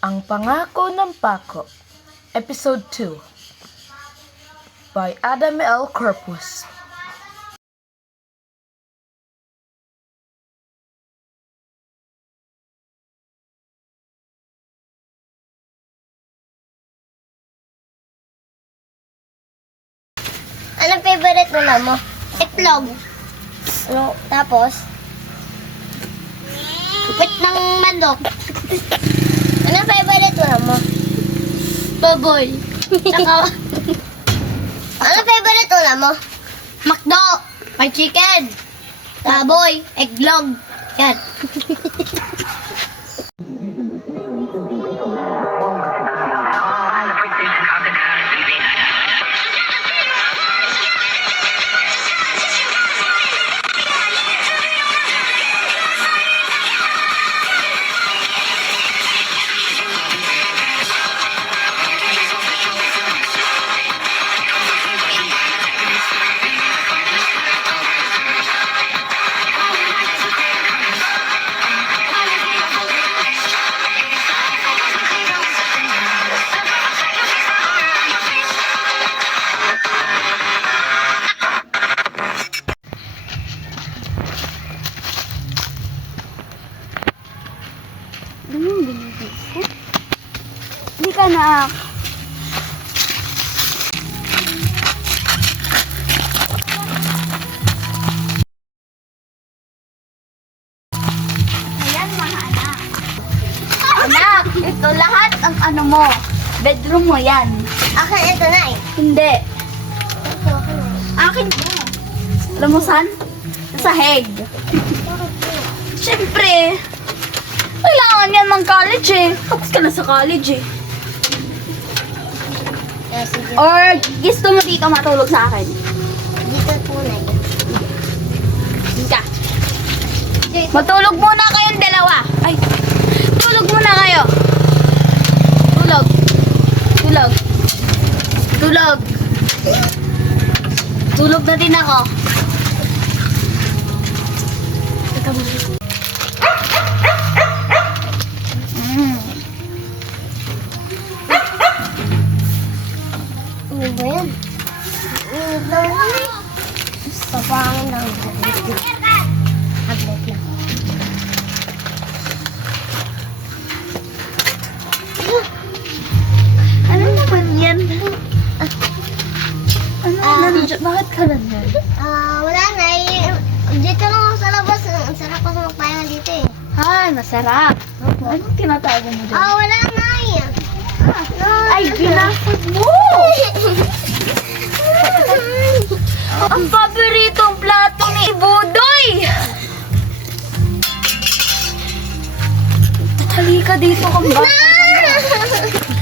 Ang Pangako ng Pako, Episode 2 by Adam L. Corpus. Anong favorite mo mo? Itlog. Ano? Tapos? Pit ng manok. Anong favorite mo? Baboy. Saka... Anong favorite mo? Macdo. Fried chicken. Baboy. Eggnog. Yan. Hindi ka na. Ayan mga anak. Anak, ito lahat ang ano mo. Bedroom mo yan. Akin ito na eh. Hindi. Akin mo. Alam mo saan? Sa heg. Siyempre. Kailangan yan mang college eh. Tapos ka na sa college eh. Sige. Or gusto mo dito matulog sa akin? Dito po na eh. Dito. Matulog muna kayong dalawa. Ay, tulog muna kayo. Tulog. Tulog. Tulog. Tulog na din ako. Teka mo. Ano ba yan? Init lang kami. Papangin lang. Hablet lang. Ano naman yan? Ano? Bakit ka nandiyan? Wala na eh. Dito lang ako sa labas. Ang sarap ako magpahinga dito eh. Masarap. Anong tinatago mo dyan? Wala na eh. Ay, binasag mo! Ang paboritong plato ni Budoy! Halika dito kang bata.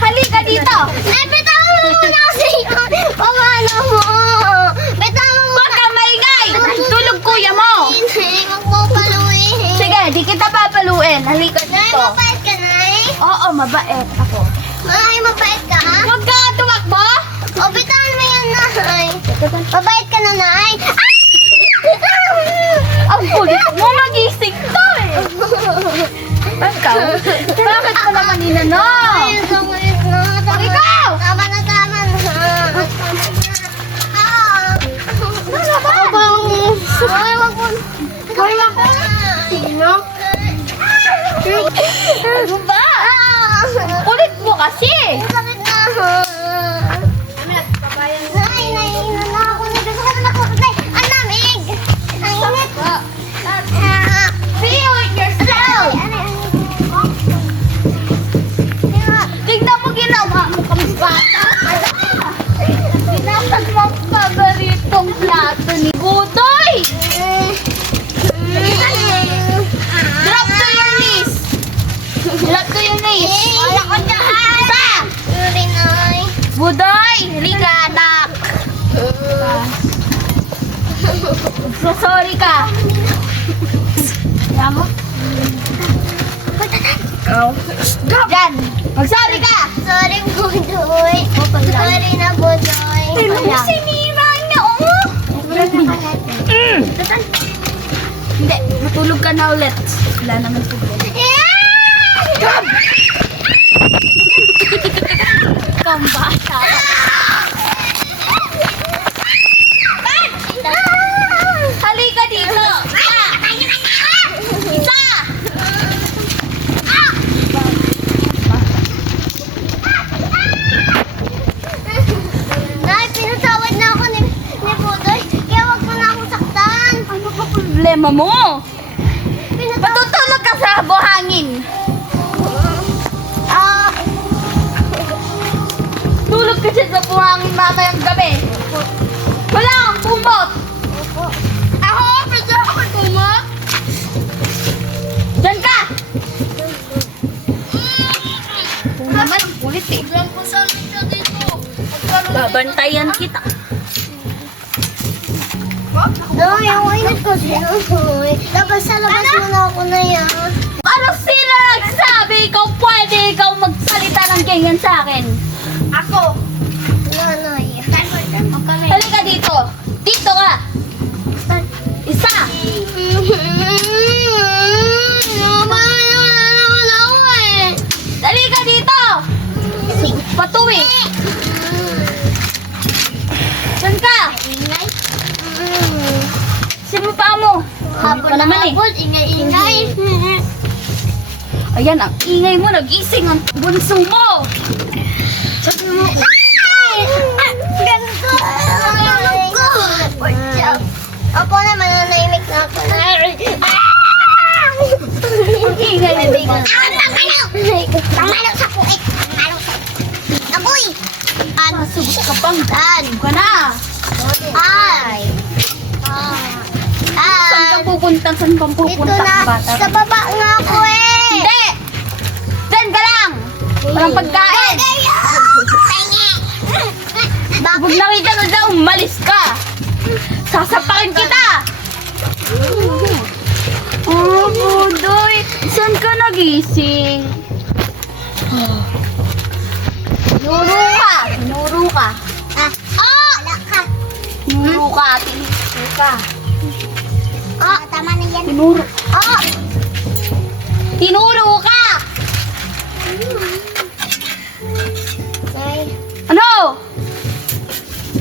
Halika dito! Bitawan mo muna kasi yun. Pamano mo. Bitawan mo. Huwag ka maingay! Tulog kuya mo! Huwag mo paluin. Sige, di kita papaluin. Halika Nay, dito. mabait ka, Nay. Oo, mabait ako. Nay, mabait ka, ha? Huwag ka tumakbo! Bitawan mo yan, Nay. Mabait ka na, Nay. Ang kulit mo, magising to eh! Ikaw? Bakit ka naman inano? Ay, ang sungit na. Ikaw! Tama na. Ano ba? Ay, wag mo. Hoy, ako! Sino? Ano ba? Kulit mo kasi! Sakit na. Nay, naiinan ako. Nagkakaroon ako. Nay, ang lamig. Ang init. Be with yourself! Tignan mo ginawa mo kami bata! Binasag mo ang paboritong plato ni Budoy! Drop to your knees! Drop to your knees! Wala ko dyan. Sa! Sorry, Nay. Budoy! Halika, anak! So sorry ka! Kaya mo? Diyan! Mag-sorry ka! Sorry, Budoy. Sorry na, Budoy. Sinira niya, oh! Hindi, matulog ka na ulit. Wala naman problema. Yeah! problema mo? Matutulog ka sa buhangin. Ah, Tulog ka siya sa buhangin mamayang gabi. Wala kang kumot. ako, pwede ako tumok. Diyan ka. Kung naman, ang kulit eh. Diyan po sa siya dito. Babantayan kita. Ay, ang init ko sinusoy. Dapat sa labas muna ako na yan. Ano sino nagsabi ikaw pwede ikaw magsalita ng ganyan sa akin? Ako. Nanay. Halika dito. Dito ka. Isa. Halika dito. Patuwi. Diyan ka. Sino pa mo? Hapon Ka na naman eh. hapon, ingay-ingay. Ayan, ang ingay mo. Nag-ising ang bunso mo. Ay! Ganito! Ang ko! Ako na, mananahimik na ako. Ang ingay mo. Tamalo sa puik! Tamalo sa Agoy! Subok ka pang. Tan! Ka na. Ay! Saan ka pupunta? Saan ka Dito pupunta, na! bata? Sa baba nga ako eh! Hindi! Diyan ka lang! Walang pagkain! Bakit? Huwag nakita mo dyan, umalis ka! Sasapakin kita! Oh, Budoy! Saan ka nagising? Nuro ka! Nuro ka! Ah! Oh! Wala ka! Nuro ka! Tinuro ka! Oh! Tama na yan! Tinuro! Oh! Tinuro ka! Ay! Ano?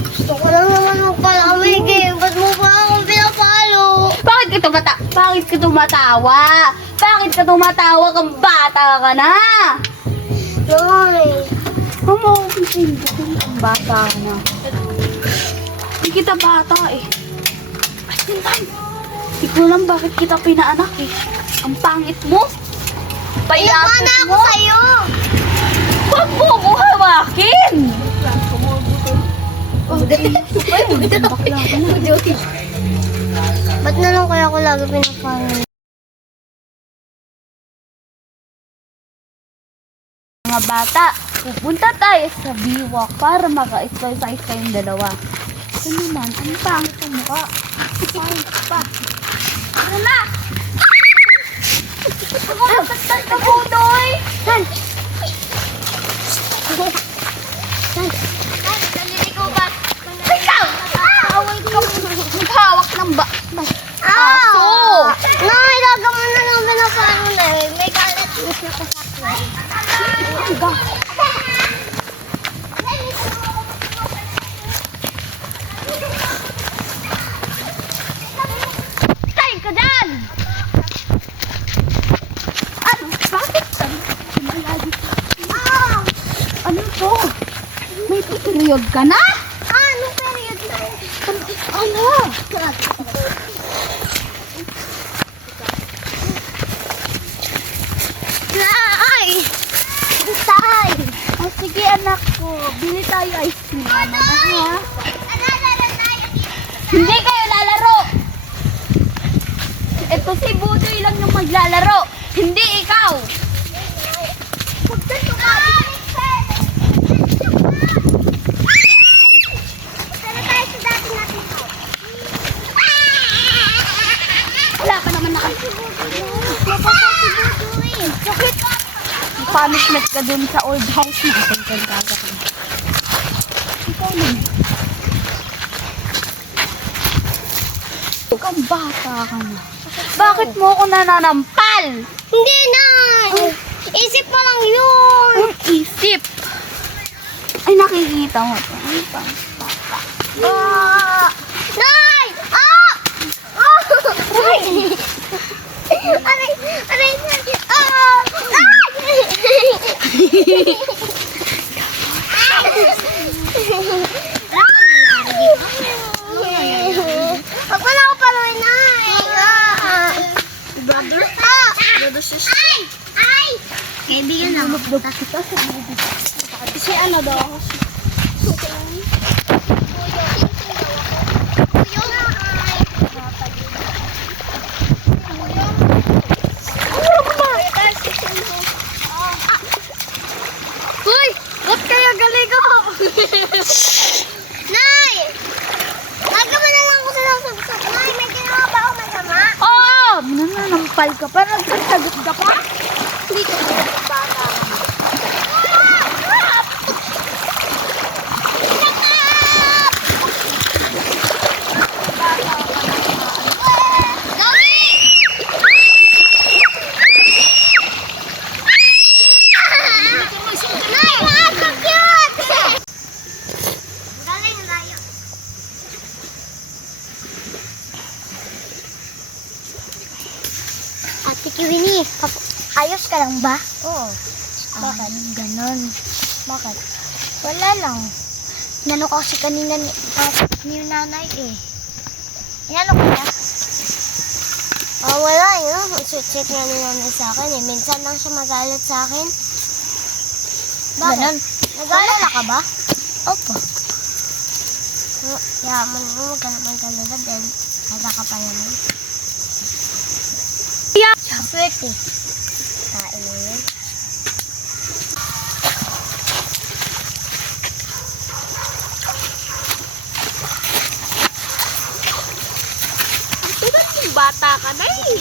Gusto ko lang naman magpalamig eh. Ba't mo pa ako pinapalo? Bakit ka tumatawa? Bakit ka tumatawa kang bata ka na? Ay! Ano ako hindi kang bata ka na? Hindi kita bata eh. Ay, tintan. Hindi ko alam bakit kita pinaanak eh. Ang pangit mo. Iyak Payapot na ako mo. sa'yo! Huwag mo ko hawakin. Ay, bakla ka na. Ba't na lang kaya ako lagi pinapalo? Mga bata, pupunta tayo sa biwak para maka-exercise kayong dalawa. Ito naman, ang pangit ang mukha. Pangit pa. Ano na? Nakakasal ka, Budoy! San? San? Naliligo ba? Ikaw! Awal ka maghawak ng aso! Nay, laga mo na lang pinapalo na eh. May kalat mo siya sa sakla. Tayo ka dyan! Ano? Bakit? Ah! Ano to? May period ka na? Ano period na? Ano? Nay! Tay! Oh, sige anak ko, bili tayo ice cream. Ano ha? Alala tayo dito. Hindi kayo lalaro! Ito si Budoy lang yung maglalaro. Hindi ikaw! Huwag ka tumawag. Tara tayo sa dati natin to. Wala ka naman Sakit! punishment ka dun sa old house na. Ikaw ka. Ikaw naman. Kang bata ka na. Bakit mo ako nananampal? Hindi na! Isip mo lang yun! Ang isip. Ay, nakikita mo to. Ay, Ah! Nay! Ah! Ah! Nay! Aray! Aray! Ah! Huwag mo na ako paluin, Nay! Ah! Nalulublob kita sa bibig. Kasi ano daw ako. Hoy! Ba't kaya galing ako? Nay! Aga mo na lang ako sa nasabsab. Nay, may ginawa ba ako masama? Oo! Nananampal ka pa. Nagsasagot ka pa. Hindi ka bata. Nay, so cute! Galing layo. Ate Kiwini, ayos ka lang ba? Oo. Bakit? Ganon. Bakit? Wala lang. Inano ko kasi kanina ni nanay eh. Inano ko niya? Wala yun. Sweet-sweet nga ni nanay sa akin eh. Minsan lang siya magalit sa akin. Bakit? Ganon. Nag-aalala ka ba? Opo. Yaman mo, huwag ka naman kalala dahil kada ka pa naman. Yeah. Sweet eh. Kain mo yun. Ba't yung bata ka na eh?